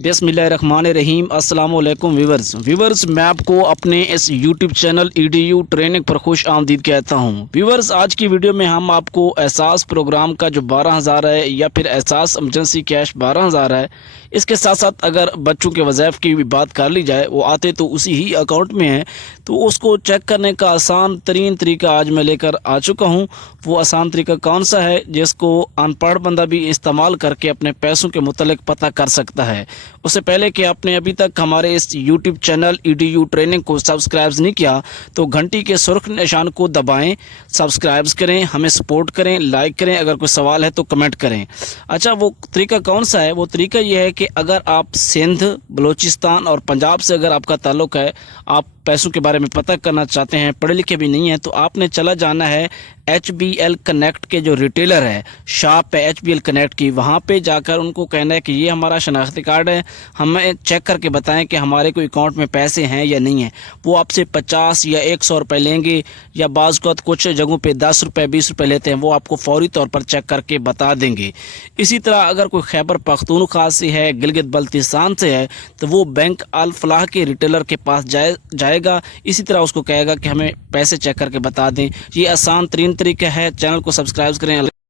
बिस्मिल्लाहिर्रहमानिर्रहीम। अस्सलाम वालेकुम व्यूवर्स, मैं आपको अपने इस यूट्यूब चैनल EDU ट्रेनिंग पर खुश आमदीद कहता हूं। व्यूवर्स, आज की वीडियो में हम आपको एहसास प्रोग्राम का जो 12,000 है या फिर एहसास एमरजेंसी कैश 12,000 है, इसके साथ साथ अगर बच्चों के वज़ाइफ की भी बात कर ली जाए, वो आते तो उसी ही अकाउंट में है, तो उसको चेक करने का आसान तरीन तरीका आज मैं लेकर आ चुका हूँ। वो आसान तरीका कौन सा है जिसको अनपढ़ बंदा भी इस्तेमाल करके अपने पैसों के मुतल्लिक पता कर सकता है। उससे पहले कि आपने अभी तक हमारे इस यूट्यूब चैनल EDU ट्रेनिंग को सब्सक्राइब नहीं किया तो घंटी के सुर्ख निशान को दबाएं, सब्सक्राइब करें, हमें सपोर्ट करें, लाइक करें, अगर कोई सवाल है तो कमेंट करें। अच्छा, वो तरीका कौन सा है? वो तरीका ये है कि अगर आप सिंध, बलूचिस्तान और पंजाब से अगर आपका ताल्लुक़ है, आप पैसों के बारे में पता करना चाहते हैं, पढ़े लिखे भी नहीं हैं, तो आपने चला जाना है HBL कनेक्ट के जो रिटेलर है, शॉप है HBL कनेक्ट की, वहाँ पे जाकर उनको कहना है कि ये हमारा शनाख्ती कार्ड है, हमें चेक करके बताएं कि हमारे कोई अकाउंट में पैसे हैं या नहीं हैं। वो आपसे 50 या 100 रुपये लेंगे, या बाज़ वक़्त कुछ जगहों पे 10 रुपये 20 रुपये लेते हैं, वो आपको फौरी तौर पर चेक करके बता देंगे। इसी तरह अगर कोई खैबर पख्तूनख्वा से है, गिलगित बल्तिस्तान से है, तो वो बैंक अल फलाह के रिटेलर के पास जाएगा, इसी तरह उसको कहेगा कि हमें पैसे चेक करके बता दें। ये आसान तरीन तरीका है। चैनल को सब्सक्राइब करें।